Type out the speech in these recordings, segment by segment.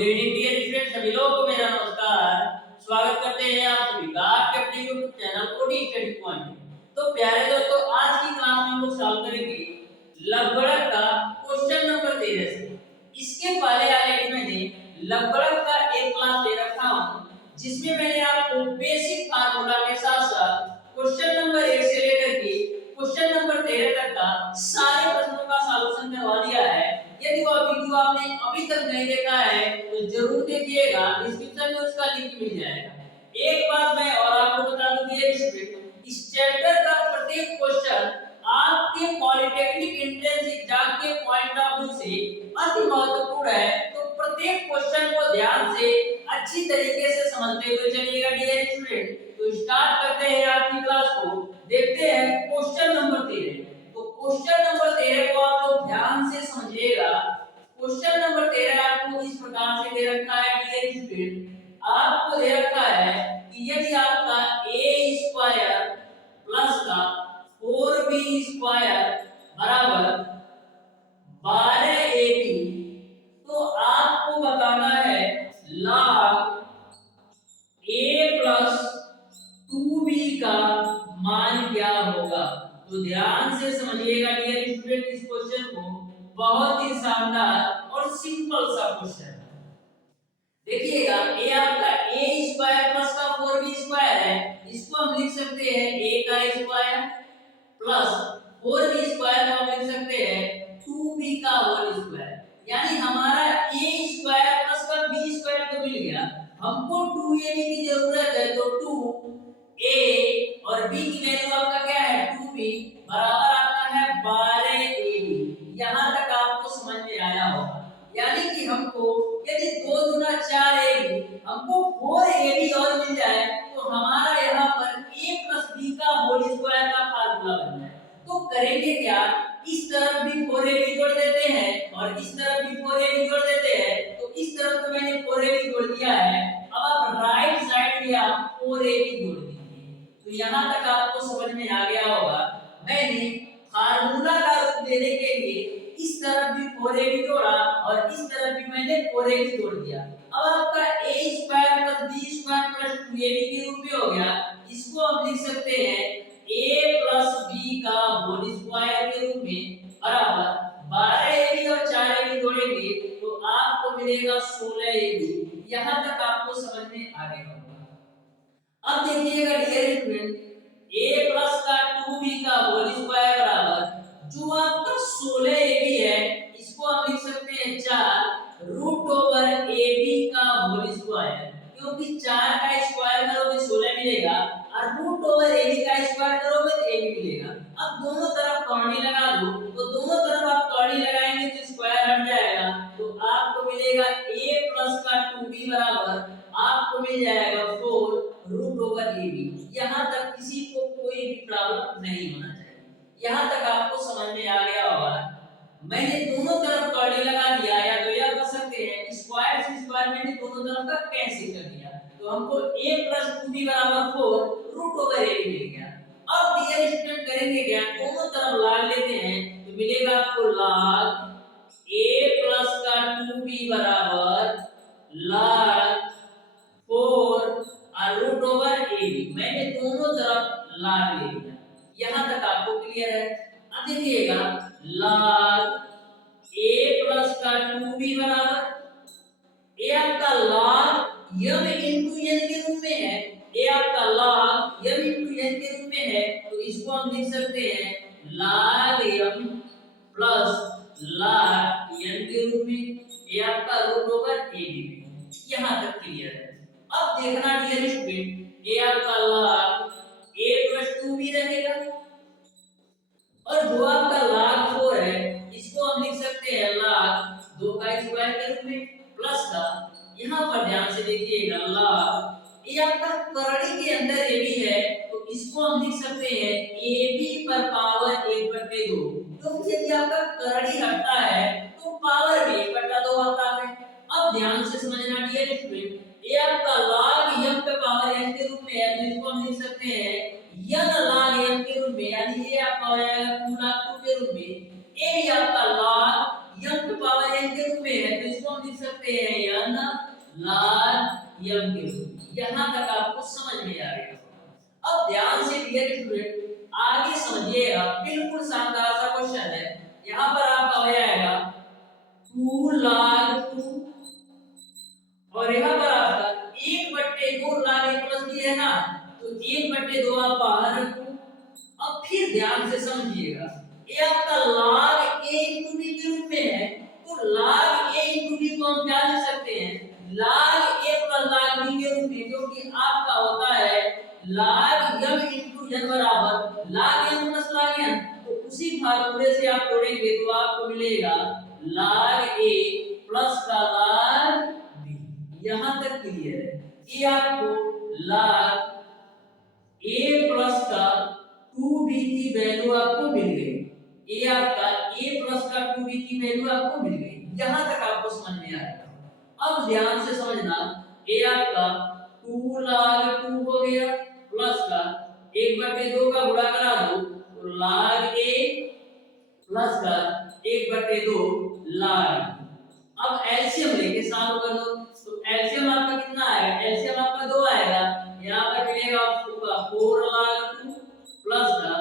Good evening dear student, सभी लोगों को मेरा नमस्कार। स्वागत करते हैं आप सभी का आपके अपने YouTube channel OD study point. तो प्यारे दोस्तों, आज की क्लास में हम लोग सॉल्व करेंगे लघुगणक का क्वेश्चन नंबर 13 से। इसके पहले वाले मैंने लघुगणक का एक क्लास ले रखा हूं, जिसमें मैंने आपको बेसिक फार्मूला के साथ साथ क्वेश्चन नंबर 1 से लेकर के क्वेश्चन नंबर 13 तक का सारे प्रश्नों का सॉल्यूशन करवा दिया है। यदि वह वीडियो आपने अभी तक नहीं देखा है तो जरूर देखिएगा, डिस्क्रिप्शन में उसका लिंक मिल जाएगा। एक बात मैं और आपको बता दूं कि इस चैप्टर का प्रत्येक क्वेश्चन आपके पॉलिटेक्निक एंट्रेंस एग्जाम के पॉइंट ऑफ व्यू से अति महत्वपूर्ण है। तो प्रत्येक क्वेश्चन को ध्यान से अच्छी तरीके से समझते हुए चलिएगा डियर स्टूडेंट। तो स्टार्ट करते हैं आज की क्लास को। देखते हैं क्वेश्चन नंबर 13। तो क्वेश्चन नंबर 13 को आप लोग ध्यान से समझिएगा। क्वेश्चन नंबर 13 आपको इस प्रकार से दे रखा है डियर स्टूडेंट, आपको दे रखा है कि यदि आपका a स्क्वायर प्लस का 4b स्क्वायर बराबर 12ab, तो आपको बताना है log a प्लस 2b का मान क्या होगा। तो ध्यान से समझिएगा डियर स्टूडेंट इस क्वेश्चन को, बहुत ही शानदार और सिंपल सा क्वेश्चन है। देखिएगा a आपका a स्क्वायर प्लस का 4b स्क्वायर है, इसको हम लिख सकते हैं a का स्क्वायर प्लस 4b स्क्वायर को हम लिख सकते हैं 2b का होल स्क्वायर। यानी हमारा a स्क्वायर प्लस का b स्क्वायर तो मिल गया, हमको 2ab की जरूरत है। तो 2a और b की वैल्यू आपका क्या है 2b बराबर आपका है 12ab। यहां तक आपको समझ में आया होगा। यानी कि हमको यदि 2 दूना 4ab, हमको 4ab और मिल जाए तो हमारा यहाँ पर a प्लस b का होल स्क्वायर का फार्मूला बन जाए। तो करेंगे क्या, इस तरफ भी 4ab जोड़ देते हैं और इस तरफ भी 4ab जोड़ देते हैं। तो इस तरफ तो मैंने 4ab जोड़ दिया है, अब आप राइट साइड भी आप 4ab जोड़ दीजिए। तो यहाँ तक आपको समझ में आ गया होगा। मैंने फार्मूला का रूप देने के लिए इस तरफ भी 4ab जोड़ा और इस तरफ भी मैंने 4ab जोड़ दिया। अब आपका a square plus b square plus 2ab के रूप में हो गया। इसको हम लिख सकते हैं a प्लस b का होल स्क्वायर के रूप में बराबर 12ab और 4ab जोड़ेंगे तो आपको मिलेगा 16ab। यहाँ तक आपको समझ में आ गया होगा। अब देखिएगा डियर स्टूडेंट, a प्लस का 2b का होल स्क्वायर बराबर जो आपका 16ab है, इसको हम लिख सकते हैं 4 रूट ओवर ab का होल स्क्वायर। क्योंकि 4 का स्क्वायर करोगे 16 मिलेगा और रूट ओवर ab का स्क्वायर करोगे तो ab मिलेगा। अब दोनों तरफ कौड़ी लगा दो, तो दोनों तरफ आप कौड़ी लगाएंगे तो स्क्वायर हट जाएगा। तो आपको मिलेगा a प्लस का 2b बराबर आपको मिल जाएगा 4 रूट ओवर ab। यहाँ तक किसी को कोई भी प्रॉब्लम नहीं होना चाहिए। यहाँ तक आपको समझ में आ गया होगा। मैंने दोनों तरफ कौड़ी लगा दिया, या तो यह कर सकते हैं स्क्वायर से स्क्वायर मैंने दोनों तरफ का कैंसिल कर दिया, तो हमको a प्लस 2b बराबर 4 रूट ओवर a मिल गया। अब डियर स्टूडेंट करेंगे क्या, दोनों तरफ लॉग लेते हैं तो मिलेगा आपको log a प्लस का 2b बराबर log 4 रूट ओवर ab। मैंने दोनों तरफ log ले लिया। यहाँ तक आपको क्लियर है। अब देखिएगा log a प्लस का 2b बराबर a आपका log m into n के रूप में है, a आपका log m into n के रूप में है, तो इसको हम लिख सकते हैं log m plus log n के रूप में, a आपका रूट ओवर ab। यहाँ तक क्लियर है। अब देखना डियर स्टूडेंट, a आपका log a प्लस 2b रहेगा और जो आपका log 4 है इसको हम लिख सकते हैं log 2 का स्क्वायर के रूप में प्लस का, यहाँ पर ध्यान से देखिएगा log ये आपका करड़ी के अंदर ab है तो इसको हम लिख सकते हैं ab पर पावर 1/2। क्योंकि यदि आपका करड़ी हटता है तो पावर भी 1/2 आता है। अब ध्यान से समझना डियर स्टूडेंट, ये आपका log m पे पावर n के रूप में है तो इसको हम लिख सकते हैं n log m के रूप में, यानी ये आपका हो जाएगा 2 log 2 के रूप में। a भी आपका log m पे पावर n के रूप में है तो इसको हम लिख सकते सकते हैं n log m के रूप में। यहाँ तक आपको समझ में आ गया। अब ध्यान से डियर स्टूडेंट आगे समझिएगा, बिल्कुल शानदार सा क्वेश्चन है। यहाँ पर आपका हो जाएगा 2 log 2 और यहाँ पर आपका 1/2 log a प्लस b है ना, तो 1/2 आप बाहर रखो। अब फिर ध्यान से समझिएगा, ये आपका log a into b के रूप में है, तो log a into b को हम क्या लिख सकते हैं, log a plus log b के रूप में, क्योंकि आपका होता है log m into n बराबर log m plus log n। तो उसी फार्मूले से आप जोड़ेंगे तो आपको मिलेगा log a plus का log b। यहां तक क्लियर है? ये आपको log a plus का 2b की वैल्यू आपको मिल गई। ये आपका a plus का 2b की वैल्यू आपको मिल गई। यहां तक आपको समझ में आएगा। अब ध्यान से समझना, ये आपका 2 log 2 हो गया प्लस का 1/2 का गुणा करा दो तो log a प्लस का 1/2 log। अब एलसीएम लेके सॉल्व कर दो, तो एलसीएम आपका कितना आएगा, एलसीएम आपका 2 आएगा। यहां पर मिलेगा आपको 4 log 2 प्लस का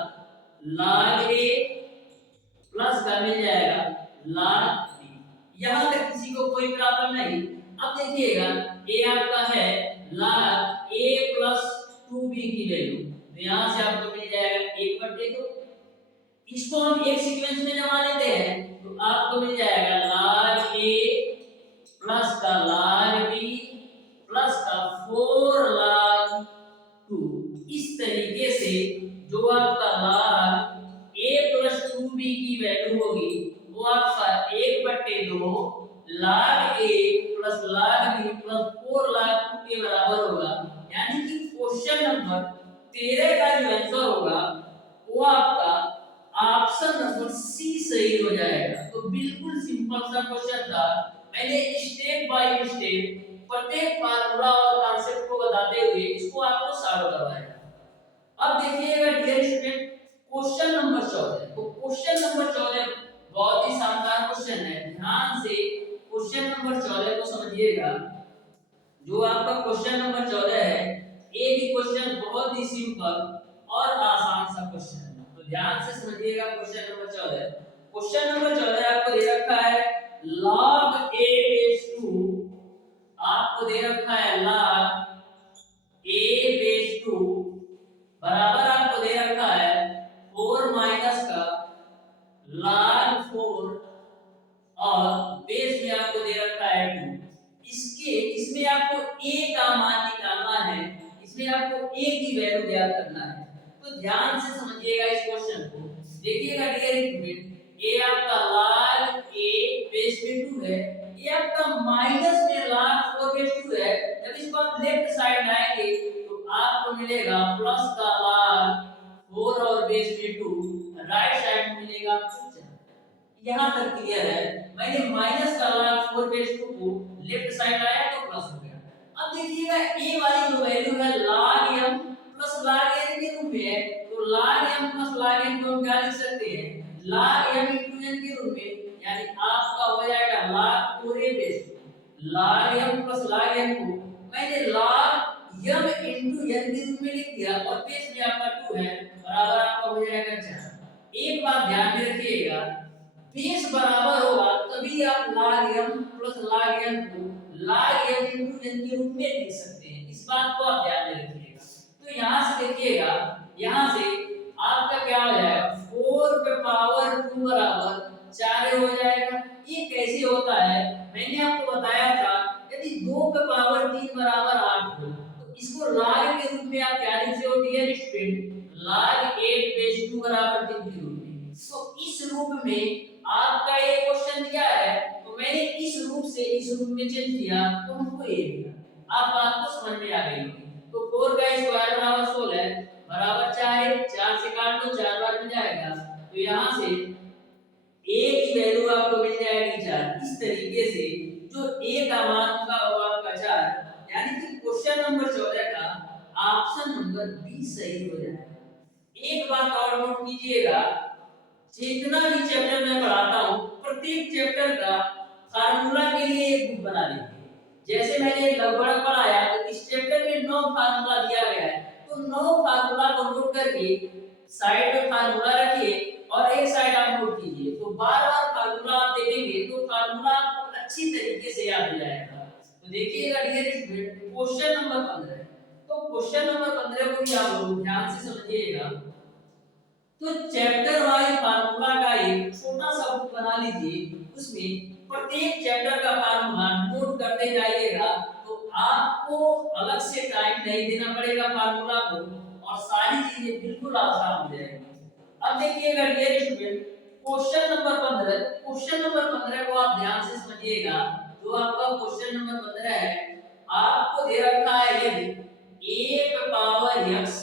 log a प्लस का मिल जाएगा log b। यहां तक किसी को कोई प्रॉब्लम नहीं। अब देखिएगा ये आपका है log a प्लस 2b की वैल्यू, तो यहां से आपको मिल जाएगा 1/2। इसको हम एक सीक्वेंस में जमा लेते हैं तो आपको मिल जाएगा log a प्लस का log b प्लस का 4 log 2। इस तरीके से जो आपका log a प्लस 2b की वैल्यू होगी वो आपका 1/2 log a plus log b plus 4 log 2 के बराबर होगा। यानी कि क्वेश्चन नंबर 13 का जो आंसर होगा वो आपका ऑप्शन नंबर सी सही हो जाएगा। तो बिल्कुल सिंपल सा क्वेश्चन था, मैंने स्टेप बाय स्टेप प्रत्येक फार्मूला और कॉन्सेप्ट को बताते हुए इसको आपको सॉल्व करवाया। अब देखिएगा डियर स्टूडेंट क्वेश्चन नंबर 14। तो क्वेश्चन नंबर 14 बहुत ही शानदार क्वेश्चन है। ध्यान से क्वेश्चन नंबर 14 को समझिएगा। जो आपका क्वेश्चन नंबर 14 है ये भी क्वेश्चन बहुत ही सिंपल और आसान सा क्वेश्चन है। तो ध्यान से समझिएगा क्वेश्चन नंबर 14। क्वेश्चन नंबर 14 आपको दे रखा है log a base 2, आपको दे रखा है log a base 2 बराबर आपको दे रखा है 4 माइनस का log 4 और बेस में आपको दे रखा है 2। इसमें आपको a का मान निकालना है, इसमें आपको a की वैल्यू ज्ञात करना है। तो ध्यान से समझिएगा इस क्वेश्चन को। देखिएगा डियर स्टूडेंट ये आपका log a बेस में 2 है, ये आपका माइनस में log 4 बेस 2 है। जब इसको आप लेफ्ट साइड लाएंगे तो आपको मिलेगा प्लस का log 4 और बेस में 2, राइट साइड में मिलेगा 4। यहां तक क्लियर है? मैंने माइनस का log 4 बेस 2 को लेफ्ट साइड लाया तो प्लस हो गया। अब देखिएगा a वाली जो वैल्यू है log m plus log n के रूप में है, तो log m plus log n को हम क्या लिख सकते हैं, log m into n के रूप में। यानी आपका हो जाएगा log 4a base 2 log m plus log n को मैंने log m into n के रूप में लिख दिया और बेस में आपका 2 है, बराबर आपका हो जाएगा 4। एक बात ध्यान में रखिएगा, बेस बराबर होगा तभी आप log m plus log n को log m into n के रूप में लिख सकते हैं। इस बात को आप ध्यान में रखिएगा। तो यहां से देखिएगा, यहां से आपका क्या हो जाएगा 4 पे पावर 2 बराबर 4 हो जाएगा। ये कैसे होता है, मैंने आपको बताया था यदि 2 पे पावर 3 बराबर 8 हो तो इसको log के रूप में आप क्या लिखते हो डियर स्टूडेंट, log 8 बेस 2 बराबर 3 के रूप में। तो इस रूप में आपका ये क्वेश्चन दिया है तो मैंने इस रूप से इस रूप में चेंज किया तो हमको ये मिला। आप बात को समझ में आ गई होगी। तो 4 का स्क्वायर बराबर 16 बराबर 4 है, 4 से काट दो 4 बार में जाएगा, तो यहां से a की वैल्यू आपको मिल जाएगी 4। इस तरीके से जो a का मान होगा वो आपका 4, यानी कि क्वेश्चन नंबर 14 का ऑप्शन नंबर बी सही हो जाएगा। एक बात और नोट कीजिएगा, जितना भी चैप्टर मैं पढ़ाता हूं प्रत्येक चैप्टर का फार्मूला के लिए एक बुक बना लीजिए। जैसे मैंने लगभग पढ़ाया तो इस चैप्टर में 9 फार्मूला दिया गया है, तो 9 फार्मूला को नोट करके साइड में फार्मूला रखिए और एक साइड आप नोट कीजिए। तो बार-बार फार्मूला आप देखेंगे तो फार्मूला आपको अच्छी तरीके से याद हो जाएगा। तो देखिएगा डियर स्टूडेंट, क्वेश्चन नंबर 15। तो क्वेश्चन नंबर 15 को भी आप लोग ध्यान से समझिएगा। तो चैप्टर वाइज फार्मूला का एक छोटा सा बुक बना लीजिए, उसमें प्रत्येक चैप्टर का फार्मूला नोट करते जाइएगा, तो आपको अलग से टाइम नहीं देना पड़ेगा फार्मूला को और सारी चीजें बिल्कुल आसान हो जाएगी। अब देखिएगा dear student, question number 15, question number 15 को आप ध्यान से समझिएगा। जो आपका क्वेश्चन नंबर 15 है, आपको दे रखा है यदि a पे पावर x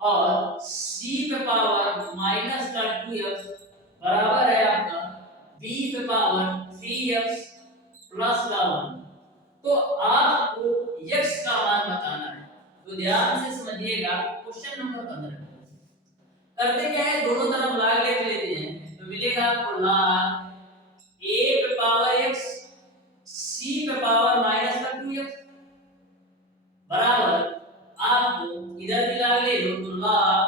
और c पे पावर माइनस का 2x बराबर है आपका b पे पावर 3x प्लस का 1, तो आपको x का मान बताना है। तो ध्यान से समझिएगा क्वेश्चन नंबर 15 करते क्या है, दोनों तरफ log लेते हैं। तो मिलेगा आपको log a पे पावर x c पे पावर माइनस का 2x बराबर आपको इधर भी log ले लो तो log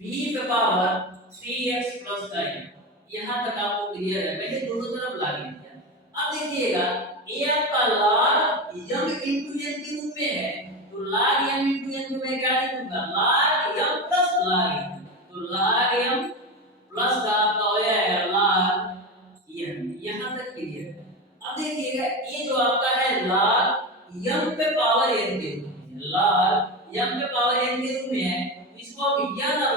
b पे पावर 3x प्लस का n। यहां तक आपको क्लियर है, मैंने दोनों तरफ log ले लिया। अब देखिएगा a आपका log m into n के रूप में है, तो log m into n को मैं क्या लिखूंगा, log m plus log n। तो log m प्लस का आपका हो जाएगा log n। यहां तक क्लियर है। अब देखिएगा ये जो आपका है log m पे पावर n के रूप में, log m पे पावर n के रूप में है, तो इसको आप n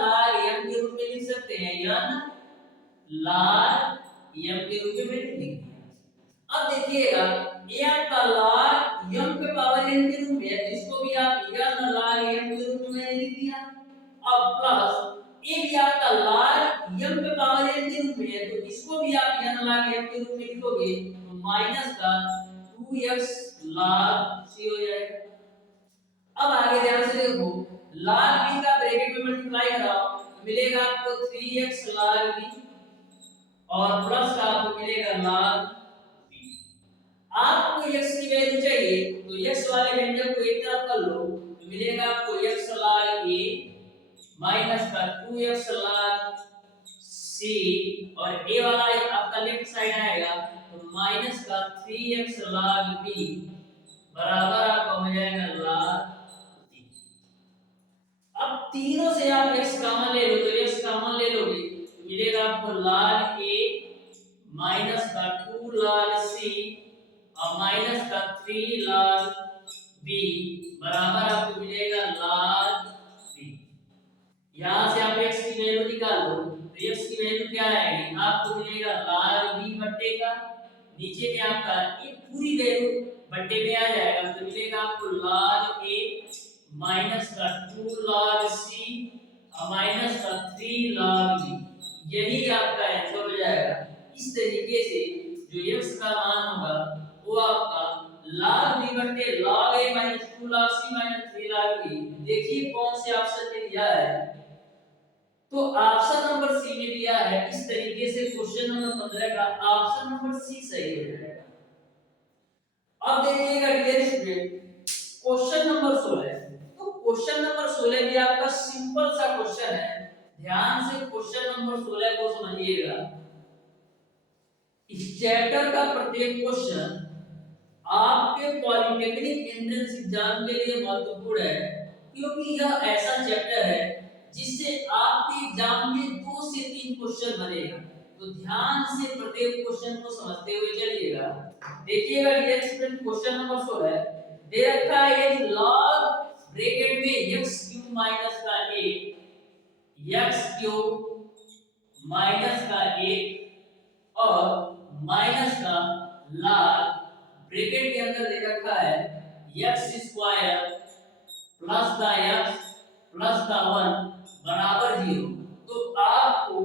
log m के रूप में लिख सकते हैं, n log m के रूप में लिख देंगे। अब देखिएगा ये आपका log m पे पावर n के रूप में है, तो इसको भी आप n log m के रूप में लिख दिया। अब प्लस ये भी आपका log m पे पावर n के रूप में है, तो इसको भी आप n log m के रूप में लिखोगे, तो माइनस का 2x log c हो जाएगा। अब आगे ध्यान से देखो, log b का ब्रैकेट में मल्टीप्लाई कराओ तो मिलेगा आपको 3x log b और प्लस का आपको मिलेगा log b। आपको x की वैल्यू चाहिए तो x वाले व्यंजक को एक तरफ कर लो, तो मिलेगा आपको x log a माइनस का 2x log c और a वाला आपका लेफ्ट साइड आएगा, तो माइनस का 3x log b बराबर आपका हो जाएगा log b। अब तीनों से आप x कॉमन ले लो, तो x कॉमन ले लोगे तो मिलेगा आपको log a माइनस का 2 log c और माइनस का 3 log b बराबर आपको मिलेगा log b। यहां से आप x की वैल्यू निकाल लो, तो x की वैल्यू क्या आएगी, आपको मिलेगा log b बट्टे का, नीचे में आपका ये पूरी वैल्यू बट्टे में आ जाएगा, तो मिलेगा आपको log a माइनस का 2 log c और माइनस का 3 log b। यही आपका आंसर हो जाएगा। इस तरीके से जो x का मान होगा वो आपका log b बट्टे log a minus 2 log c minus 3 log b। देखिए कौन से ऑप्शन में दिया है, तो ऑप्शन नंबर सी में दिया है। इस तरीके से क्वेश्चन नंबर 15 का ऑप्शन नंबर सी सही हो जाएगा। अब देखिएगा डियर स्टूडेंट, क्वेश्चन नंबर 16। तो क्वेश्चन नंबर 16 भी आपका सिंपल सा क्वेश्चन है, ध्यान से क्वेश्चन नंबर 16 को समझिएगा। इस चैप्टर का प्रत्येक क्वेश्चन आपके पॉलिटेक्निक एंट्रेंस एग्जाम के लिए महत्वपूर्ण है, क्योंकि यह ऐसा चैप्टर है जिससे आपके एग्जाम में 2 से 3 क्वेश्चन बनेगा। तो ध्यान से प्रत्येक क्वेश्चन को समझते हुए चलिएगा। देखिएगा डियर स्टूडेंट, क्वेश्चन नंबर 16 दे रखा है यदि log ब्रैकेट में x क्यूब माइनस का 1 x क्यूब माइनस का 1 और माइनस का log ब्रैकेट के अंदर दे रखा है x स्क्वायर प्लस का x प्लस का 1 बराबर 0, तो आपको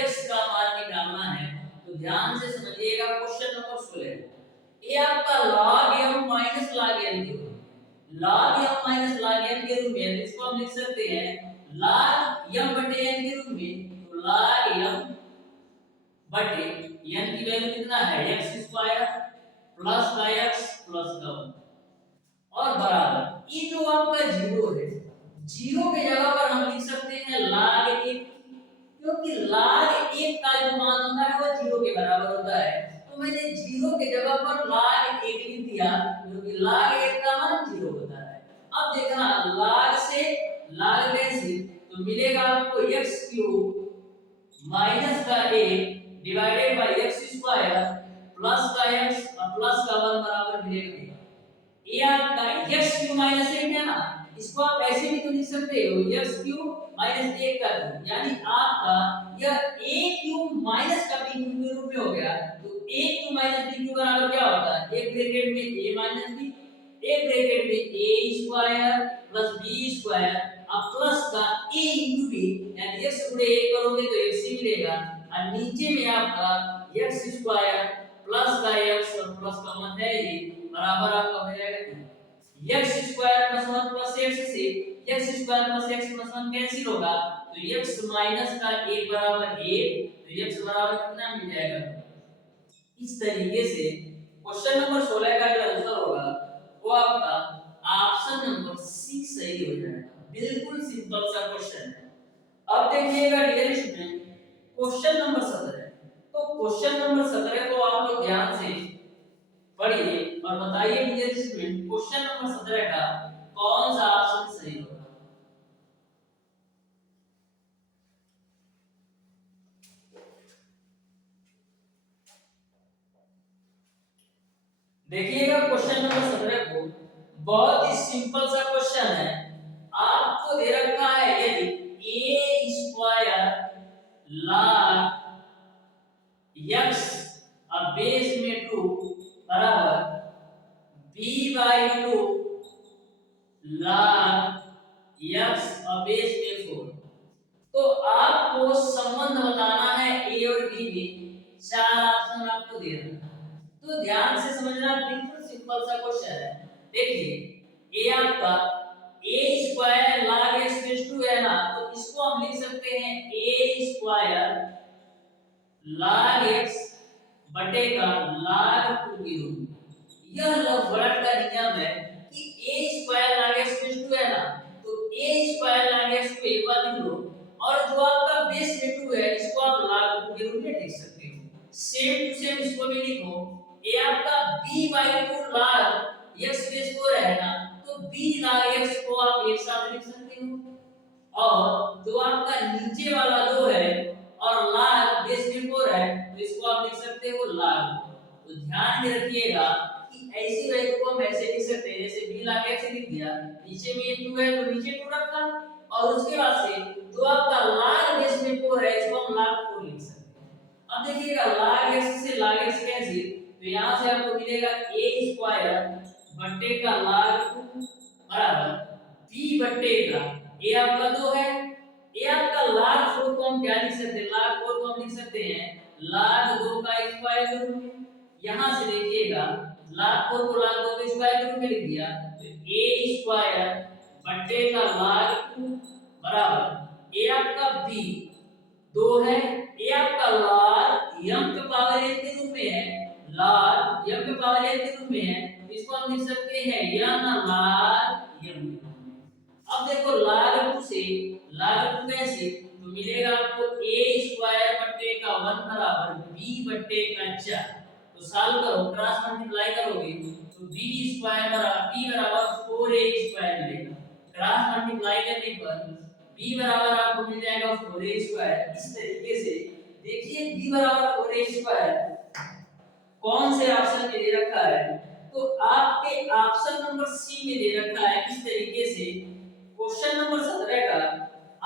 x का मान निकालना है। तो ध्यान से समझिएगा क्वेश्चन नंबर 16। ये आपका log m minus log n के रूप में, log m minus log n के रूप में, इसको हम लिख सकते हैं log m बटे n के रूप में। तो log m बटे n की वैल्यू कितना है x स्क्वायर प्लस का x प्लस का 1 और बराबर ये जो आपका जीरो है, जीरो के जगह पर हम लिख सकते हैं log 1, क्योंकि log 1 का जो मान होता है वो जीरो के बराबर होता है, तो मैंने जीरो के जगह पर log 1 लिख दिया, क्योंकि log 1 का मान जीरो होता है। अब देखना log से log लेंगे तो मिलेगा आपको x क्यूब माइनस का 1 divided by x square plus का x और प्लस का 1 बराबर मिलेगा। ये आपका x क्यूब माइनस 1 है ना, इसको आप ऐसे भी तो लिख सकते हो x क्यूब माइनस 1 का क्यूब, यानी आपका यह a क्यूब माइनस का b क्यूब के रूप में हो गया। तो a cube minus b cube बराबर क्या होता है, एक ब्रैकेट में a माइनस b, एक ब्रैकेट में a square plus b square अब प्लस का a इंटू b, यानी x गुणे 1 करोगे तो x ही मिलेगा, और नीचे में आपका x स्क्वायर प्लस का x और प्लस का 1 है, ये बराबर आपका हो जाएगा x square plus 1 plus x से x square plus x plus 1 cancel होगा, तो x माइनस का 1 बराबर 1, तो x बराबर कितना मिल जाएगा। इस तरीके से क्वेश्चन नंबर 16 का जो आंसर होगा वो आपका ऑप्शन नंबर सी सही हो जाएगा। बिल्कुल सिंपल सा क्वेश्चन है। अब देखिएगा डियर स्टूडेंट क्वेश्चन नंबर 17, तो क्वेश्चन नंबर 17 को आप लोग ध्यान से पढ़िए और बताइए डियर स्टूडेंट क्वेश्चन नंबर 17 का कौन सा ऑप्शन सही होगा। देखिएगा क्वेश्चन नंबर 17 को बहुत ही सिंपल सा क्वेश्चन है। आपको दे रखा है यदि a स्क्वायर log x अब बेस में 2 बराबर b/2 log x अब बेस में 4, तो आपको संबंध बताना है a और b में, चार ऑप्शन आपको दे रखा है, तो ध्यान से समझना, बिल्कुल सिंपल सा क्वेश्चन है। देखिए a आपका a square log x base 2 है ना, तो इसको हम लिख सकते हैं a स्क्वायर log x बटे का log 2 की रूप में। यह लघुगणक का नियम है कि a square log x base 2 है ना, तो a स्क्वायर log x को एक बार लिख लो, और जो आपका बेस में 2 है इसको आप log 2 के रूप में लिख सकते हो। सेम टू सेम इसको भी लिखो, a आपका b/2 log x बेस 4 है ना, तो b log x को आप एक साथ लिख सकते हो, और जो आपका नीचे वाला 2 है और log बेस में 4 है, तो इसको आप लिख सकते हो log। तो ध्यान में रखिएगा कि ऐसी वैल्यू को हम ऐसे लिख सकते हैं, जैसे b log x लिख दिया, नीचे में ये 2 है तो नीचे 2 रखा, और उसके बाद से जो आपका log बेस में 4 है इसको हम log 4 लिख सकते हैं। अब देखिएगा log x से log x कैंसिल, तो यहां से आपको मिलेगा a स्क्वायर बटे का log 2 बराबर b बटे का a आपका 2 है, a आपका log 4 को हम क्या लिख सकते हैं, log 4 को हम लिख सकते हैं log 2 का स्क्वायर के रूप में। यहां से देखिएगा log 4 को log 2 के स्क्वायर के रूप में लिख दिया, तो a स्क्वायर बटे का log 2 बराबर a आपका b 2 है, a आपका log m के पावर n के रूप में है, log m के पावर n के रूप में है, इसको हम लिख सकते हैं n log m। अब देखो log 2 से log 2 कैसे, तो मिलेगा आपको a स्क्वायर बटे का 1 बराबर b बटे का 4, तो सॉल्व करो, क्रॉस मल्टीप्लाई करोगे तो b स्क्वायर बराबर b बराबर 4a स्क्वायर मिलेगा, क्रॉस मल्टीप्लाई करने पर b बराबर आपको मिल जाएगा 4a स्क्वायर। इस तरीके से देखिए b बराबर 4a स्क्वायर कौन से ऑप्शन में दे रखा है, तो आपके ऑप्शन नंबर सी में दे रखा है। इस तरीके से क्वेश्चन नंबर 17 का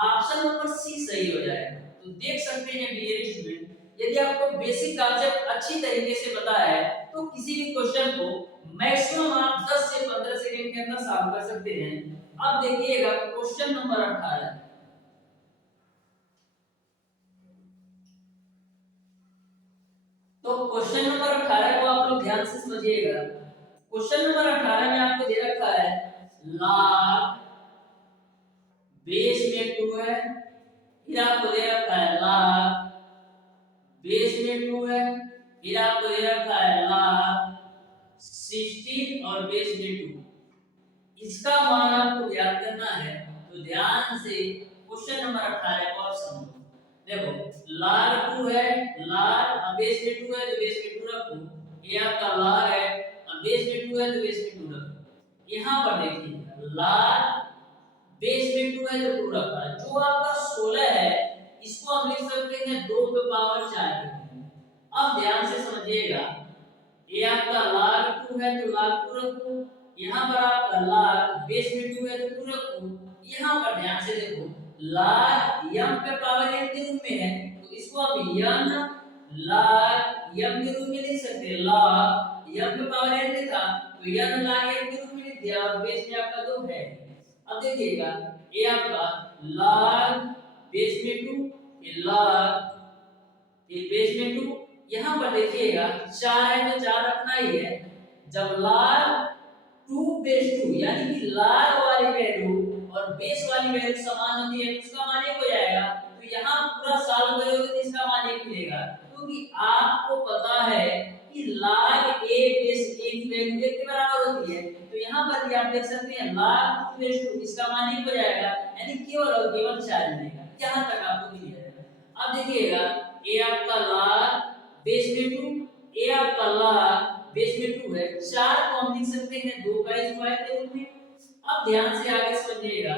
ऑप्शन नंबर सी सही हो जाएगा। तो देख सकते हैं डियर स्टूडेंट, यदि आपको बेसिक कॉन्सेप्ट अच्छी तरीके से पता है तो किसी भी क्वेश्चन को मैक्सिमम आप 10 से 15 सेकंड के अंदर सॉल्व कर सकते हैं। अब देखिएगा क्वेश्चन नंबर 18, तो क्वेश्चन नंबर 18 को आप लोग ध्यान से समझिएगा। क्वेश्चन नंबर 18 में आपको दे रखा है log बेस में 2 है, फिर आपको दे रखा है log बेस में 2 है, फिर आपको दे रखा है log 16 और बेस में 2। इसका मान आपको ज्ञात करना है, तो ध्यान से क्वेश्चन नंबर 18 को आप समझो। देखो log 2 है, log अब बेस में 2 है तो बेस में 2 रखो, ये आपका log है, अब बेस में 2 है तो बेस में 2 रखो। यहाँ पर देखिए log बेस में 2 है तो 2 रखा है। जो आपका 16 है इसको हम लिख सकते हैं 2 पे पावर 4 के रूप में। अब ध्यान से समझिएगा, ये आपका log 2 है तो log 2 रखो, यहाँ पर आपका log बेस में 2 है तो 2 रखो। यहाँ पर ध्यान से देखो log m पे पावर n के रूप में है तो इसको हम n log m के रूप में लिख सकते हैं। log m पे पावर n था तो n log m के रूप में लिख दिया और बेस में आपका 2 है। अब देखिएगा ये आपका log बेस में 2 फिर log फिर बेस में 2, यहाँ पर देखिएगा 4 है तो 4 रखना ही है। जब log 2 बेस 2 यानी कि log वाली वैल्यू और बेस वाली वैल्यू समान होती है तो उसका मान 1 हो जाएगा। तो यहाँ पूरा सॉल्व करोगे तो इसका मान 1 मिलेगा, क्योंकि आपको पता है कि log a बेस a की वैल्यू 1 के बराबर होती है। तो यहाँ पर भी आप देख सकते हैं log 2 बेस 2 इसका मान 1 हो जाएगा, यानी केवल और केवल 4 मिलेगा। यहाँ तक आपको मिल जाएगा। अब देखिएगा a आपका log बेस में 2, a आपका log बेस में 2 है, 4 को हम लिख सकते हैं 2 का स्क्वायर के रूप में। अब ध्यान से आगे समझिएगा,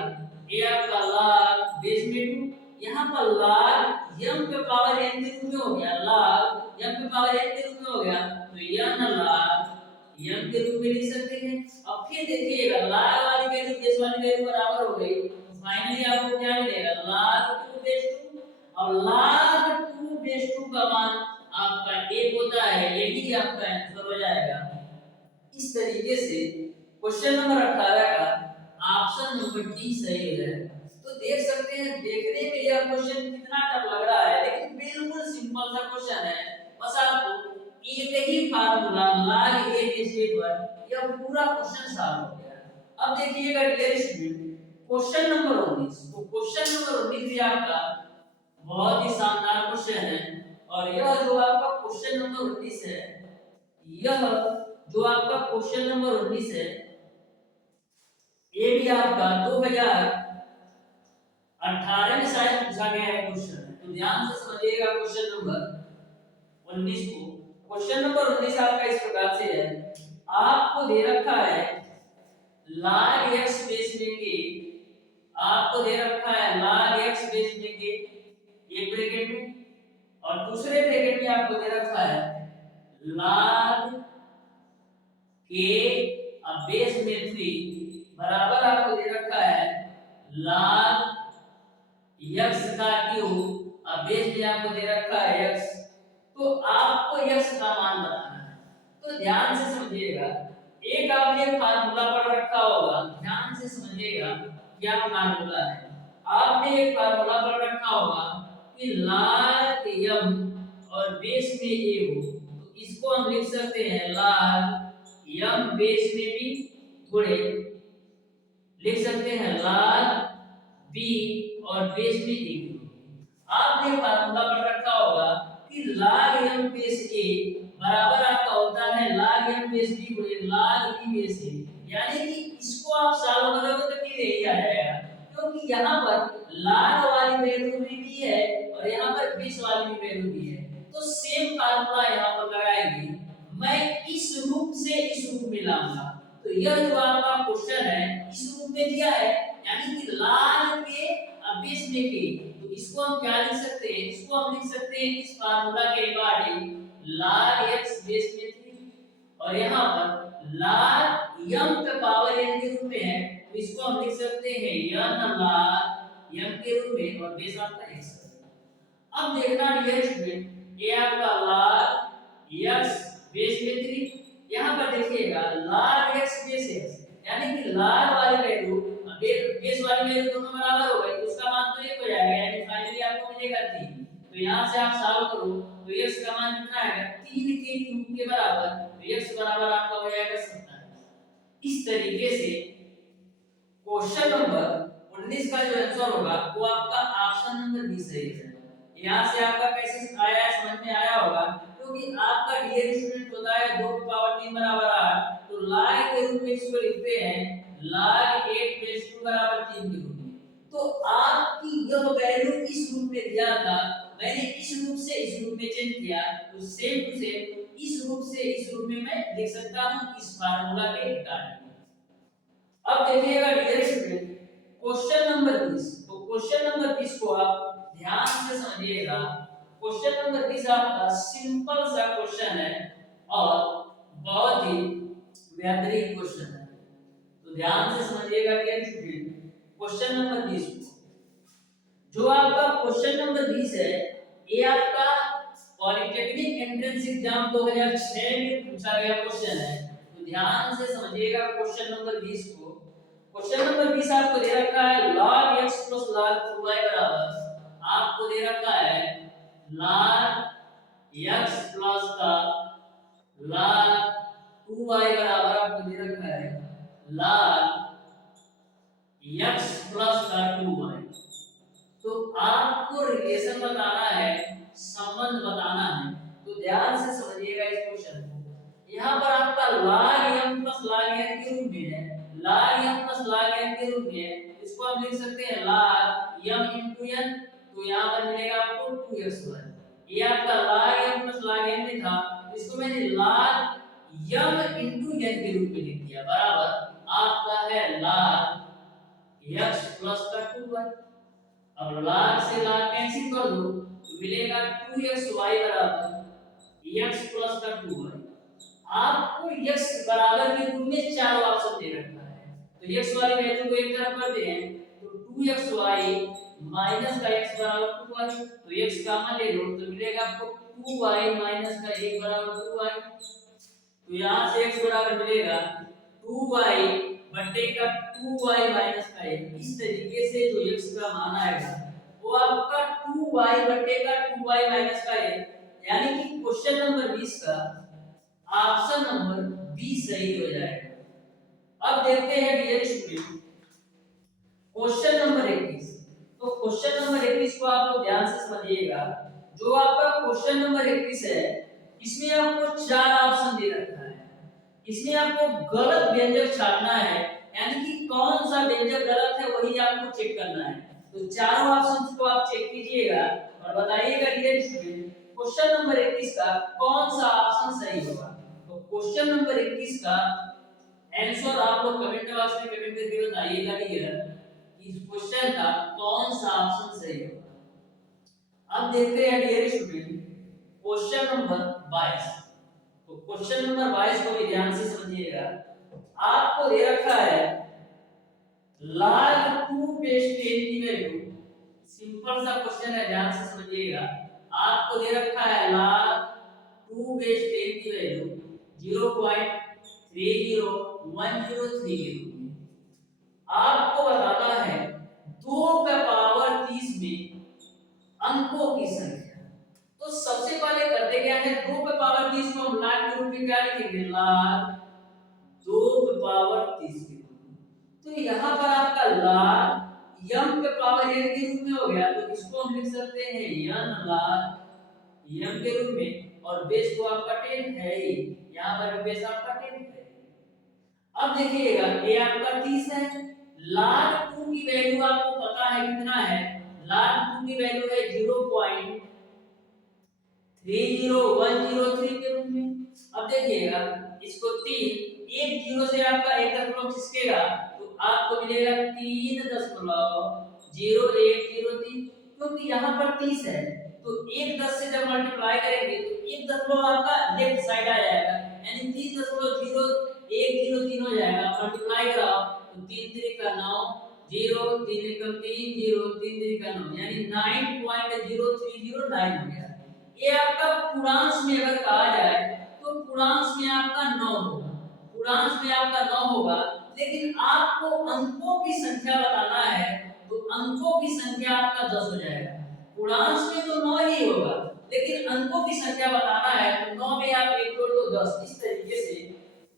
a आपका log बेस में 2, यहाँ पर log m पे पावर n के रूप में हो गया, log m पे पावर n के रूप में हो गया तो n log m के रूप में लिख सकते हैं। अब फिर देखिएगा log वाली वैल्यू बेस वाली वैल्यू बराबर हो गई, फाइनली आपको क्या मिलेगा log 2 बेस 2। और log 2 बेस 2 का मान आपका 1 होता है, यही आपका आंसर हो जाएगा। इस तरीके से क्वेश्चन नंबर 18 का ऑप्शन नंबर डी सही है। तो देख सकते हैं देखने में यह क्वेश्चन कितना टफ लग रहा है, लेकिन बिल्कुल सिंपल सा क्वेश्चन है। बस आपको एक ही फार्मूला log a बेस पर यह पूरा क्वेश्चन सॉल्व हो गया। अब देखिएगा डियर स्टूडेंट क्वेश्चन नंबर 19। तो क्वेश्चन नंबर 19 भी आपका बहुत ही शानदार क्वेश्चन है, और यह जो आपका क्वेश्चन नंबर 19 है, यह जो आपका क्वेश्चन नंबर 19 है, ये भी आपका 2018 में शायद पूछा गया है क्वेश्चन। तो ध्यान से समझिएगा क्वेश्चन नंबर 19 को। क्वेश्चन नंबर 19 आपका इस प्रकार से है, आपको दे रखा है log x बेस में के, आपको दे रखा है log x बेस में के एक ब्रैकेट में, और दूसरे ब्रैकेट में आपको दे रखा है log k अब बेस में 3 बराबर आपको दे रखा है log x का क्यूब अब बेस में आपको दे रखा है x। तो आपको x का मान बताना है। तो ध्यान से समझिएगा, एक आपने फार्मूला पढ़ रखा होगा, ध्यान से समझिएगा क्या फार्मूला है। आपने एक फार्मूला पढ़ रखा होगा कि log m और बेस में a हो, तो इसको हम लिख सकते हैं log m बेस में भी गुणे लिख सकते हैं log b और बेस में a। आपने फार्मूला पढ़ रखा होगा कि log m बेस a बराबर आपका होता है log m बेस b गुणे log b बेस a। यानी कि इसको आप सॉल्व करोगे तो फिर यही आ जाएगा, क्योंकि यहाँ पर log वाली वैल्यू भी है और यहाँ पर बेस वाली भी वैल्यू भी है, तो सेम फार्मूला यहाँ पर लगाएंगे। मैं इस रूप से इस रूप में लाऊंगा, तो यह जो आपका क्वेश्चन है इस रूप में दिया है, यानी कि log के अब बेस में के, तो इसको हम क्या लिख सकते हैं, इसको हम लिख सकते हैं इस फार्मूला के अकॉर्डिंग log x बेस में 3, और यहाँ पर log m पे पावर n के रूप में है, तो इसको हम लिख सकते हैं n log m के रूप में, और बेस आपका x। अब देखना डियर स्टूडेंट, ये आपका log x बेस में 3, यहाँ पर देखिएगा log x बेस x, यानी कि log वाली वैल्यू बेस वाली वैल्यू दोनों बराबर हो गए, तो उसका मान तो 1 हो जाएगा, यानी फाइनली आपको मिलेगा 3। तो यहाँ से आप सॉल्व करो तो x का मान कितना आएगा 3 के क्यूब के बराबर, तो x बराबर आपका हो जाएगा 27। इस तरीके से क्वेश्चन नंबर 19 का जो आंसर होगा वो आपका ऑप्शन नंबर बी सही है। यहाँ से आपका कैसे आया समझ में आया होगा, क्योंकि आपका डियर स्टूडेंट होता है 2 की पावर 3 बराबर 8, तो log के रूप में इसको लिखते हैं log 8 बेस 2 बराबर 3 के रूप में। तो आपकी यह वैल्यू इस रूप में दिया था, मैंने इस रूप से इस रूप में चेंज किया, तो सेम टू सेम इस रूप से इस रूप में मैं लिख सकता हूं इस फार्मूला के रिगार्डिंग। अब देखिएगा डियर स्टूडेंट क्वेश्चन नंबर 20, तो क्वेश्चन नंबर 20 को आप ध्यान से समझिएगा। क्वेश्चन नंबर 20 आपका सिंपल सा क्वेश्चन है और बहुत ही बेहतरीन क्वेश्चन है, तो ध्यान से समझिएगा डियर स्टूडेंट। क्वेश्चन नंबर 20 जो आपका क्वेश्चन नंबर 20 है, ये आपका पॉलिटेक्निक एंट्रेंस एग्जाम 2006 में पूछा गया क्वेश्चन है, तो ध्यान से समझिएगा क्वेश्चन नंबर 20 को। क्वेश्चन नंबर 20 आपको दे रखा है log x plus log 2y बराबर, आपको दे रखा है log x plus का log 2y बराबर, आपको दे रखा है log x plus का 2y। तो आपको रिलेशन बताना है, संबंध बताना है, तो ध्यान से समझिएगा इस क्वेश्चन को। यहाँ पर आपका log m plus log n के रूप में है, log m plus log n के रूप में है, इसको हम लिख सकते हैं log m into n, तो यहाँ पर मिलेगा आपको 2xy। ये आपका log m plus log n में था, इसको मैंने log m into n के रूप में लिख दिया, बराबर आपका है log x plus का 2y। अब log से log कैंसिल कर दो तो मिलेगा 2xy बराबर x plus का 2y। आपको x बराबर के रूप में चारों ऑप्शन दे रखा है, तो x वाली वैल्यू को एक तरफ करते हैं, तो 2xy माइनस का x बराबर 2y, तो x कॉमन ले लो तो मिलेगा आपको 2y माइनस का 1 बराबर 2y। तो यहाँ से x बराबर मिलेगा 2y बटे का 2y माइनस का 1। इस तरीके से जो x का मान आएगा वो आपका 2y बटे का 2y माइनस का 1, यानी कि क्वेश्चन नंबर 20 का ऑप्शन नंबर बी सही हो जाएगा। अब देखते हैं डियर स्टूडेंट क्वेश्चन नंबर 21। तो क्वेश्चन नंबर 21 को आप लोग ध्यान से समझिएगा। जो आपका क्वेश्चन नंबर 21 है, इसमें आपको 4 ऑप्शन दे रखा है, इसमें आपको गलत व्यंजक छापना है, यानी कि कौन सा व्यंजक गलत है वही आपको चेक करना है। तो चारों ऑप्शंस को आप चेक कीजिएगा और बताइएगा डियर स्टूडेंट क्वेश्चन नंबर 21 का कौन सा ऑप्शन सही होगा। तो क्वेश्चन नंबर 21 का आंसर आप लोग कमेंट बॉक्स में कमेंट करके बताइएगा डियर कि इस क्वेश्चन का कौन सा ऑप्शन सही होगा। अब देखते हैं डियर स्टूडेंट क्वेश्चन नंबर 22। तो क्वेश्चन नंबर 22 को भी ध्यान से समझिएगा। आपको दे रखा है log 2 बेस 10 की वैल्यू, सिंपल सा क्वेश्चन है, ध्यान से समझिएगा। आपको दे रखा है log 2 बेस 10 की वैल्यू 0.30103 के रूप में। आपको बताना है 2 का पावर 30 में अंकों की संख्या। तो सबसे पहले करते क्या है, 2 पे पावर 30 को हम log के रूप में क्या लिखेंगे, log 2 पे पावर 30 के रूप में। तो यहाँ पर आपका log m पे पावर n के रूप में हो गया, तो इसको हम लिख सकते हैं n log m के रूप में, और बेस तो आपका 10 है ही, यहाँ पर बेस आपका 10 है। अब देखिएगा ये आपका 30 है, log 2 की वैल्यू आपको पता है कितना है, log 2 की वैल्यू है 0.30103 के रूप में। अब देखिएगा इसको 3 एक जीरो से आपका एक दशमलव खिसकेगा तो आपको मिलेगा 3.0103, क्योंकि यहाँ पर 30 है तो 1 10 से जब मल्टीप्लाई करेंगे तो एक दशमलव आपका लेफ्ट साइड आ जाएगा, यानी 3.0103 हो जाएगा। मल्टीप्लाई कराओ तो 3 3 का 9, 0 3 एकम 3, 0 3 3 का 9, यानी 9.0309 हो गया। ये आपका पूर्णांश में अगर कहा जाए तो पूर्णांश में आपका 9 होगा, पूर्णांश में आपका 9 होगा, लेकिन आपको अंकों की संख्या बताना है तो अंकों की संख्या आपका 10 हो जाएगा। पूर्णांश में तो 9 ही होगा, लेकिन अंकों की संख्या बताना है तो 9 में आप 1 जोड़ दो 10। इस तरीके से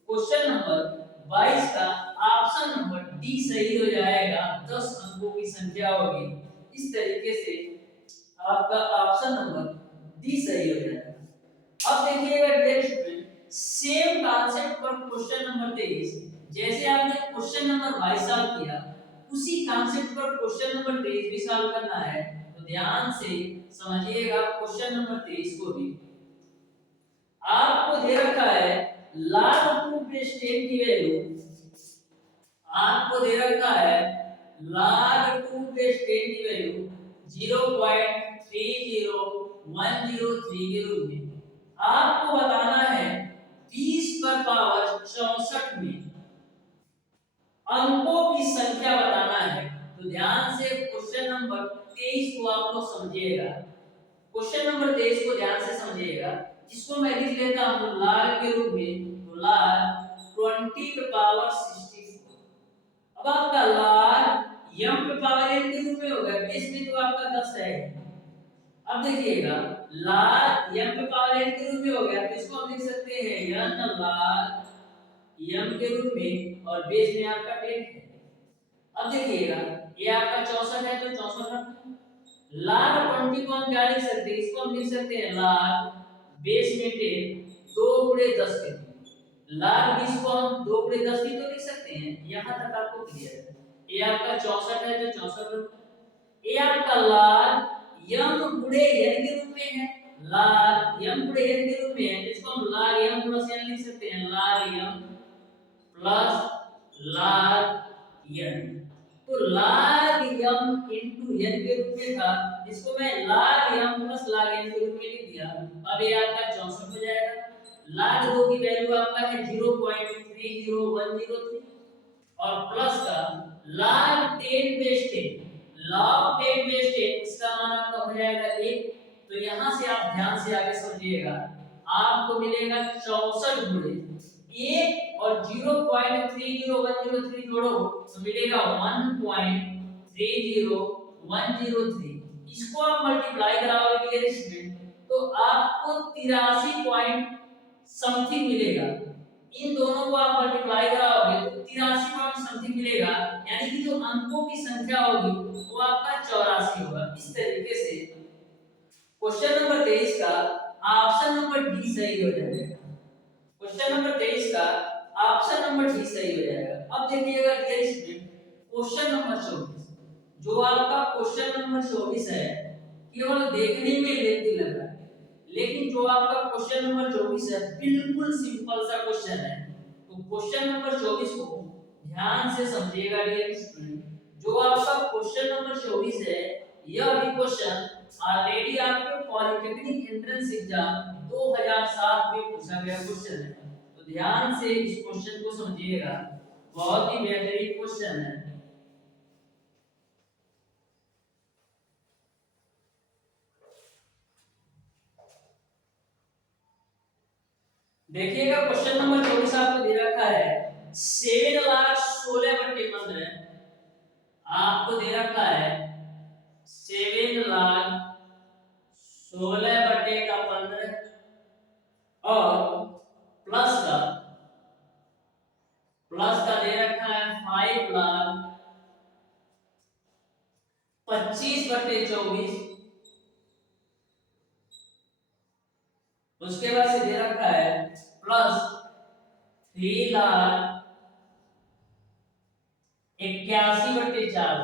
क्वेश्चन नंबर 22 का ऑप्शन नंबर डी सही हो जाएगा, 10 अंकों की संख्या होगी। इस तरीके से आपका ऑप्शन नंबर डी सही हो जाएगा। अब देखिएगा डियर स्टूडेंट, सेम कॉन्सेप्ट पर क्वेश्चन नंबर 23, जैसे आपने क्वेश्चन नंबर 22 सॉल्व किया, उसी कॉन्सेप्ट पर क्वेश्चन नंबर 23 भी सॉल्व करना है। तो ध्यान से समझिएगा क्वेश्चन नंबर 23 को भी। आपको दे रखा है log 2 बेस 10 की वैल्यू, आपको दे रखा है log 2 बेस 10 की वैल्यू 0.30103 के रूप में। आपको बताना है 20 पर पावर 64 में अंकों की संख्या बताना है। तो ध्यान से क्वेश्चन नंबर 23 को आप लोग समझिएगा। क्वेश्चन नंबर 23 को ध्यान से समझिएगा। इसको मैं लिख लेता हूं log के रूप में, तो log 20 पे पावर 64। अब आपका log m पे पावर n के रूप में होगा, इसमें तो आपका 10 है। अब देखिएगा log m पे पावर n के रूप में हो गया, तो इसको हम लिख सकते हैं n log m के रूप में, और बेस में आपका 10 है। अब देखिएगा ये आपका 64 है, तो 64 रखो। log 20 को हम क्या लिख सकते हैं, इसको हम लिख सकते हैं log बेस में 10 2 गुणे 10 के। log 20 को हम 2 गुणे 10 भी तो लिख सकते हैं। यहां तक आपको क्लियर है। ये आपका 64 है, तो 64 रखो। ये आपका log m गुणे n के रूप में है, log m गुणे n के रूप में है, तो इसको हम log m प्लस n लिख सकते हैं, log m plus log n। तो log m into n के रूप में था, इसको मैं log m plus log n के रूप में लिख दिया। अब ये आपका 64 हो जाएगा। log 2 की वैल्यू आपका है 0.30103, और प्लस का log 10 बेस 10, log 10 बेस 10 इसका मान आपका हो जाएगा 1। तो यहां से आप ध्यान से आगे समझिएगा, आपको मिलेगा 64 गुणे 1 और 0.30103 जोड़ो तो मिलेगा 1.30103। इसको आप मल्टीप्लाई कराओगे डियर स्टूडेंट, तो आपको 83 पॉइंट समथिंग मिलेगा। इन दोनों को आप मल्टीप्लाई कराओगे तो 83 पॉइंट समथिंग मिलेगा, यानी कि जो अंकों की संख्या होगी वो आपका 84 होगा। इस तरीके से क्वेश्चन नंबर 23 का ऑप्शन नंबर डी सही हो जाएगा। क्वेश्चन नंबर 23 का ऑप्शन नंबर डी सही हो जाएगा। अब देखिएगा डियर स्टूडेंट, क्वेश्चन नंबर 24, जो आपका क्वेश्चन नंबर 24 है, केवल देखने में लेंथी लग रहा है, लेकिन जो आपका क्वेश्चन नंबर 24 है बिल्कुल सिंपल सा क्वेश्चन है। तो क्वेश्चन नंबर 24 को ध्यान से समझिएगा डियर स्टूडेंट। जो आपका क्वेश्चन नंबर 24 है, यह भी क्वेश्चन ऑलरेडी आपके पॉलिटेक्निक एंट्रेंस एग्जाम 2007 में पूछा गया क्वेश्चन है। तो ध्यान से इस क्वेश्चन को समझिएगा, बहुत ही बेहतरीन क्वेश्चन है। देखिएगा क्वेश्चन नंबर 24 आपको दे रखा है 7,16,15, आपको दे रखा है 7,16,15 और प्लस का दे रखा है 5,25/24। उसके बाद से दे रखा है प्लस 3,81/4,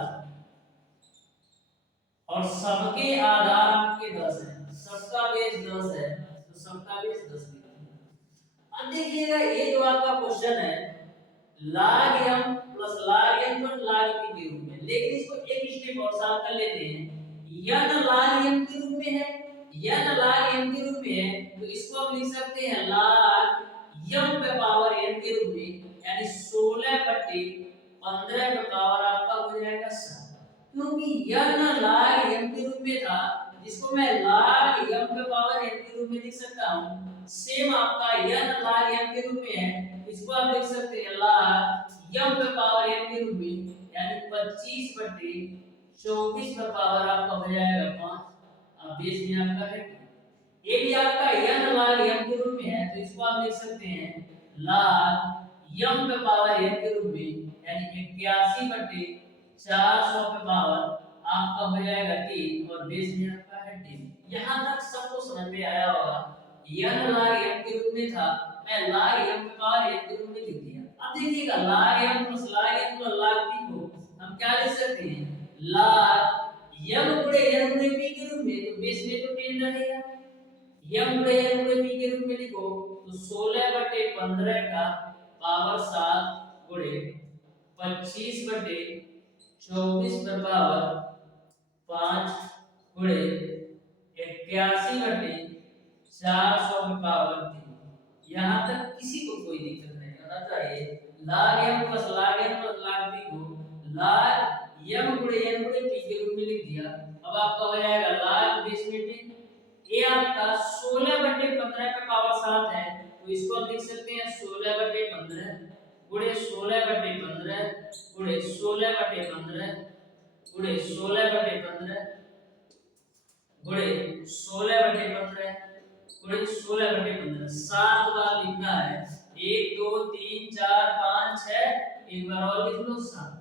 और सबके आधार आपके 10 है, सबका बेस 10 है, तो सबका बेस 10 लिखिए। अब देखिएगा ये जो आपका क्वेश्चन है log m plus log n पर log p के रूप में, लेकिन इसको एक स्टेप और सॉल्व कर लेते हैं। n log m के रूप में है, n log m के रूप में है, तो इसको हम लिख सकते हैं log m पे पावर n के रूप में, यानी 16/15 पे पावर आपका हो जाएगा 7। क्योंकि n log m के रूप में था, जिसको मैं log m पे पावर n के रूप में लिख सकता हूं। सेम आपका n log m के रूप में है, इसको आप लिख सकते हैं log m पे पावर n के रूप में, यानी 25/24 पे पावर आपका हो जाएगा 5। अब बेस में आपका है, ये भी आपका n log m के रूप में है, तो इसको आप लिख सकते हैं log m पे पावर n के रूप में, यानी 81/400 पे पावर आपका हो जाएगा 3, और बेस में आपका है 10। यहां तक सबको समझ में आया होगा। n log m के रूप में था, मैं log m का पावर n के रूप में लिख दिया। अब देखिएगा log m plus log n plus log p को हम क्या लिख सकते हैं, log m गुणे n गुणे p के रूप में, तो बेस में तो 10 रहेगा, m गुणे n गुणे p के रूप में लिखो तो 16/15 का पावर 7 गुणे 25/24 पर पावर 5 गुणे 81/400 में पावर 3। यहाँ तक किसी को कोई दिक्कत नहीं होना चाहिए। log m plus log n plus log p को log m गुणे n गुणे p के रूप में लिख दिया। अब आपका हो जाएगा log बेस में 10, ये आपका 16/15 पे पावर 7 है, तो इसको हम लिख सकते हैं 16/15 गुणे 16/15 गुणे 16/15 गुणे 16/15 गुणे 16/15 गुणे 16/15 7 बार लिखना है। 1 2 3 4 5 6, एक बार और लिख लो 7।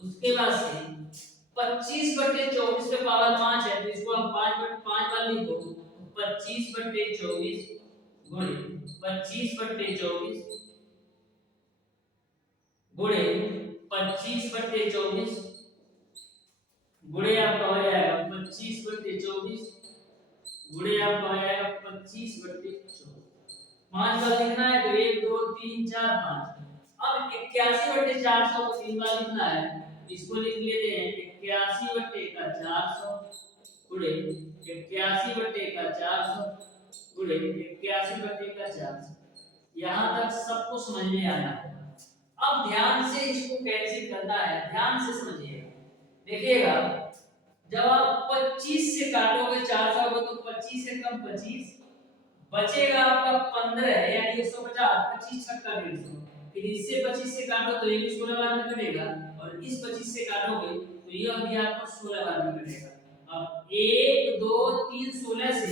उसके बाद से 25/24 पे पावर 5 है, तो इसको हम 5 बार लिखो, 25/24 गुणे 25/24 गुणे 25/24 गुणे आपका हो जाएगा 25/24 गुणे आपका हो जाएगा 25/24। 5 बार लिखना है, तो 1 2 3 4 5। अब 81/400 को 3 बार लिखना है, इसको लिख लेते हैं 81/400 गुणे 81/400 गुणे 81/400। यहाँ तक सबको समझ में आया है। अब ध्यान से इसको कैसे करना है, ध्यान से समझिएगा। देखिएगा, जब आप 25 से काटोगे 400 को, तो 25 से कम 25 बचेगा आपका 15 है, यानी 150, 25 छक्का 150। फिर इससे 25 से काटो तो ये भी 16 बार में कटेगा, और इस 25 से काटोगे तो यह भी आपको 16 बार में कटेगा। अब 1 2 3 16 से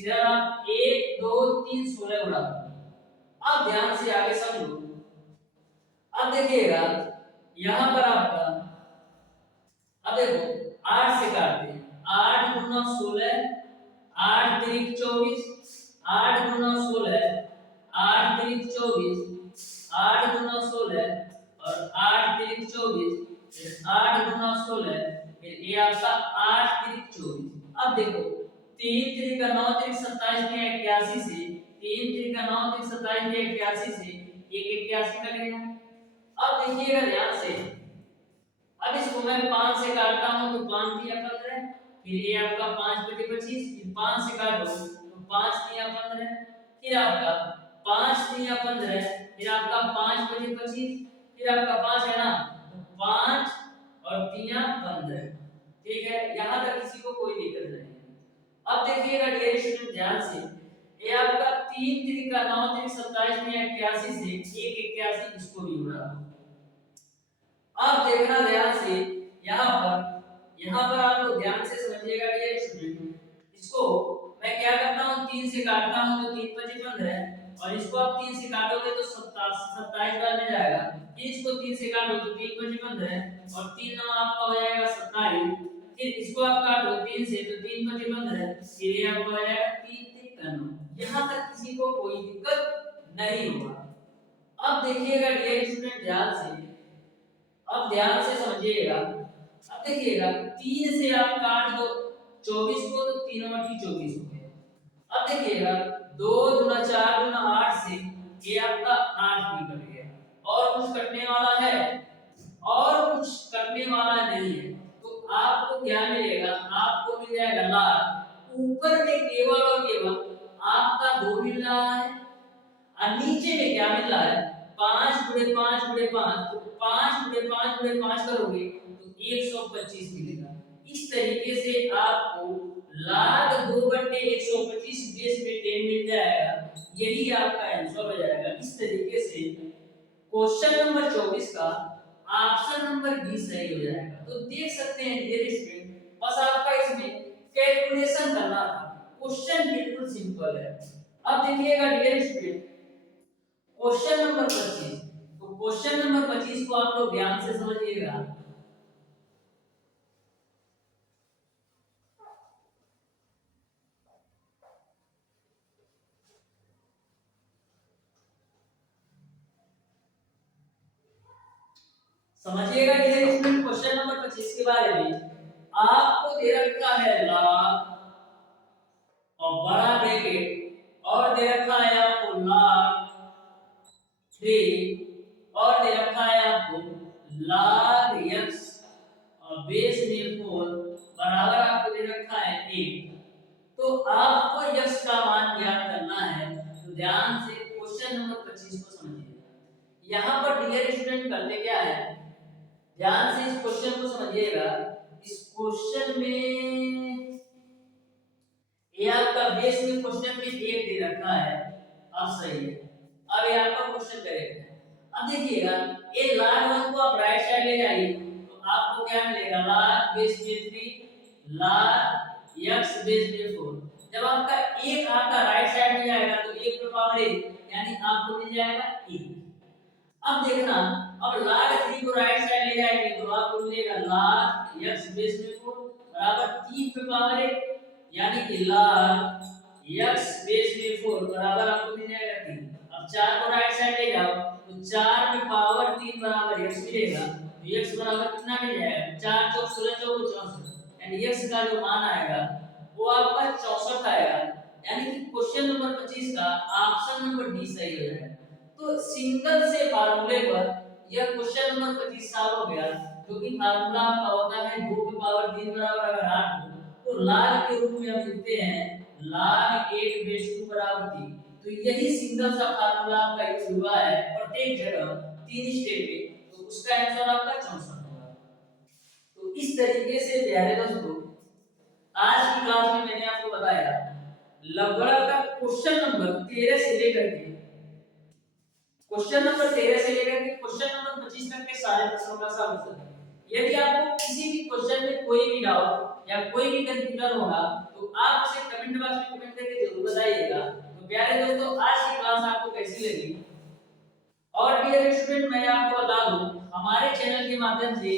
इधर आप 1 2 3 16 उड़ा दो। अब ध्यान से आगे समझो। अब देखिएगा यहाँ पर आपका, अब देखो 8 से काटते हैं, 8 गुना 16 8 3 24 8 गुना 16 8 3 24 8 गुना 16 और 8 3 24 फिर 8 गुना 16 फिर ये आपका 8 3 24। अब देखो 3 3 का 9 3 27 के 81 से 3 3 का 9 3 27 के 81 से एक 81 का लेना। अब देखिएगा ध्यान से, अब इसको मैं 5 से काटता हूं तो 5 3 15, फिर ये आपका 5/25, फिर 5 से काटो तो 5 3 15, फिर आपका 5 3 15, फिर आपका 5/25, फिर आपका 5 है ना, तो 5 और 3 15। ठीक है, यहां तक किसी को कोई दिक्कत नहीं है। अब देखिएगा डियर स्टूडेंट ध्यान से, ये आपका 3 3 का 9 3 27 में 81 से एक 81, इसको भी उड़ा दो। अब देखना ध्यान से, यहाँ पर आप लोग ध्यान से समझिएगा डियर स्टूडेंट। इसको मैं क्या करता हूँ, 3 से काटता हूँ तो 3 5 15, और इसको आप 3 से काटोगे तो 27 बार में जाएगा। फिर इसको 3 से काटो तो 3 5 15 और 3 9 आपका हो जाएगा 27। फिर इसको आप काटो 3 से तो 3 5 15, फिर ये आपका हो जाएगा 3 3 9। यहाँ तक किसी को कोई दिक्कत नहीं होगा। अब देखिएगा डियर स्टूडेंट ध्यान से, अब ध्यान से समझिएगा। अब देखिएगा 3 से आप काट दो 24 को, तो 3 बटी 24 हो गया। अब देखिएगा 2 गुना 4 गुना 8 से ये आपका 8 भी कट गया। और कुछ कटने वाला है, और कुछ कटने वाला नहीं है, तो आपको क्या मिलेगा, आपको मिल जाएगा लाभ। ऊपर में केवल और केवल आपका 2 मिल रहा है, और नीचे में क्या मिल रहा है, 5 गुणे 5 गुणे 5, तो 5 गुणे 5 गुणे 5 करोगे तो 125 मिलेगा। इस तरीके से आपको log 2/125 बेस में 10 मिल जाएगा। यही आपका आंसर हो जाएगा। इस तरीके से क्वेश्चन नंबर 24 का ऑप्शन नंबर बी सही हो जाएगा। तो देख सकते हैं डियर स्टूडेंट, बस आपका इसमें कैलकुलेशन करना था। क्वेश्चन बिल्कुल सिंपल है। अब देखिएगा डियर स्टूडेंट क्वेश्चन नंबर 25, तो क्वेश्चन नंबर 25 को आप लोग ध्यान से समझिएगा। समझिएगा डियर स्टूडेंट क्वेश्चन नंबर 25 के बारे में। आपको दे रखा है log और बड़ा ब्रैकेट और दे रखा है आपको log 3 और दे रखा है आपको log x और बेस में 4 बराबर आपको दे रखा है 8। तो आपको x का मान ज्ञात करना है। तो ध्यान से क्वेश्चन नंबर 25 को समझिए। यहाँ पर डियर स्टूडेंट करते क्या है, ध्यान से इस क्वेश्चन को समझिएगा। इस क्वेश्चन में ये आपका बेस में क्वेश्चन में 1 दे रखा है। अब सही है, अब ये आपका क्वेश्चन करेक्ट है। अब देखिएगा ये log 1 को आप राइट साइड ले जाइए तो आपको क्या मिलेगा, log बेस में 3 log x बेस में 4। जब आपका 1 आपका राइट साइड में जाएगा तो 1 पे पावर 1 यानी आपको मिल जाएगा 1। अब देखना, अब log 3 को राइट साइड ले जाएंगे तो आपको मिलेगा log x बेस में 4 बराबर 3 पे पावर 1 यानी कि log x बेस में 4 बराबर आपको मिल जाएगा 3। अब 4 को राइट साइड ले जाओ तो 4 पे पावर 3 बराबर x मिलेगा। तो x बराबर कितना मिल जाएगा, 4 चौक 16 चौक 64 यानी x का जो मान आएगा वो आपका 64 आएगा। यानी कि क्वेश्चन नंबर 25 का ऑप्शन नंबर डी सही हो जाएगा। तो सिंगल से फार्मूले पर यह क्वेश्चन नंबर 25 सॉल्व हो गया, क्योंकि फार्मूला आपका होता है 2 की पावर 3 बराबर अगर 8 हो तो log के रूप में हम लिखते हैं log 8 बेस 2 बराबर 3। तो यही सिंगल सा फार्मूला आपका यूज हुआ है प्रत्येक जगह 3 स्टेप में, तो उसका आंसर आपका 64 होगा। तो इस तरीके से प्यारे दोस्तों आज की क्लास में मैंने आपको बताया लंबड़ा का क्वेश्चन नंबर 13 से लेकर के क्वेश्चन नंबर 25 तक के सारे प्रश्नों का सॉल्यूशन। यदि आपको किसी भी क्वेश्चन में कोई भी डाउट या कोई भी कंफ्यूजन होगा तो आप उसे कमेंट बॉक्स में कमेंट करके जरूर बताइएगा। तो प्यारे दोस्तों आज की क्लास आपको कैसी लगी, और डियर स्टूडेंट मैं आपको बता दूं हमारे चैनल के माध्यम से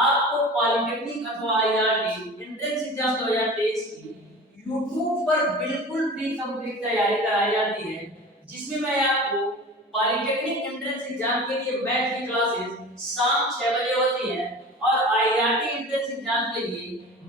आपको पॉलिटेक्निक अथवा आईआरटी एंट्रेंस एग्जाम 2023 की YouTube पर बिल्कुल फ्री कंप्लीट तैयारी कराई जाती है, जिसमें मैं आपको पॉलिटेक्निक एंट्रेंस एग्जाम के लिए मैथ की क्लासेस शाम 6 बजे होती हैं और आईआरटी एंट्रेंस एग्जाम के लिए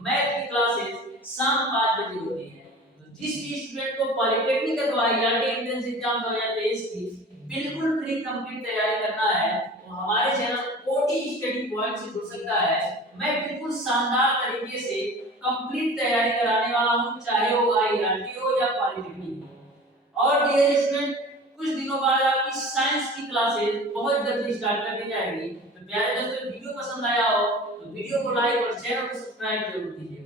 मैथ की क्लासेस शाम 5 बजे होती हैं। तो जिस भी स्टूडेंट को पॉलिटेक्निक अथवा आईआरटी एंट्रेंस एग्जाम 2023 की बिल्कुल फ्री कंप्लीट तैयारी करना है तो हमारे चैनल ओटी स्टडी पॉइंट से जुड़ सकता है। मैं बिल्कुल शानदार तरीके से कंप्लीट तैयारी कराने वाला हूं, चाहे वो आईआरटी हो या पॉलिटेक्निक हो। और डियर स्टूडेंट कुछ दिनों बाद आपकी साइंस की क्लासेस बहुत जल्दी स्टार्ट कर दी जाएगी। तो प्यारे दोस्तों वीडियो पसंद आया हो तो वीडियो को लाइक और चैनल को सब्सक्राइब जरूर कीजिए।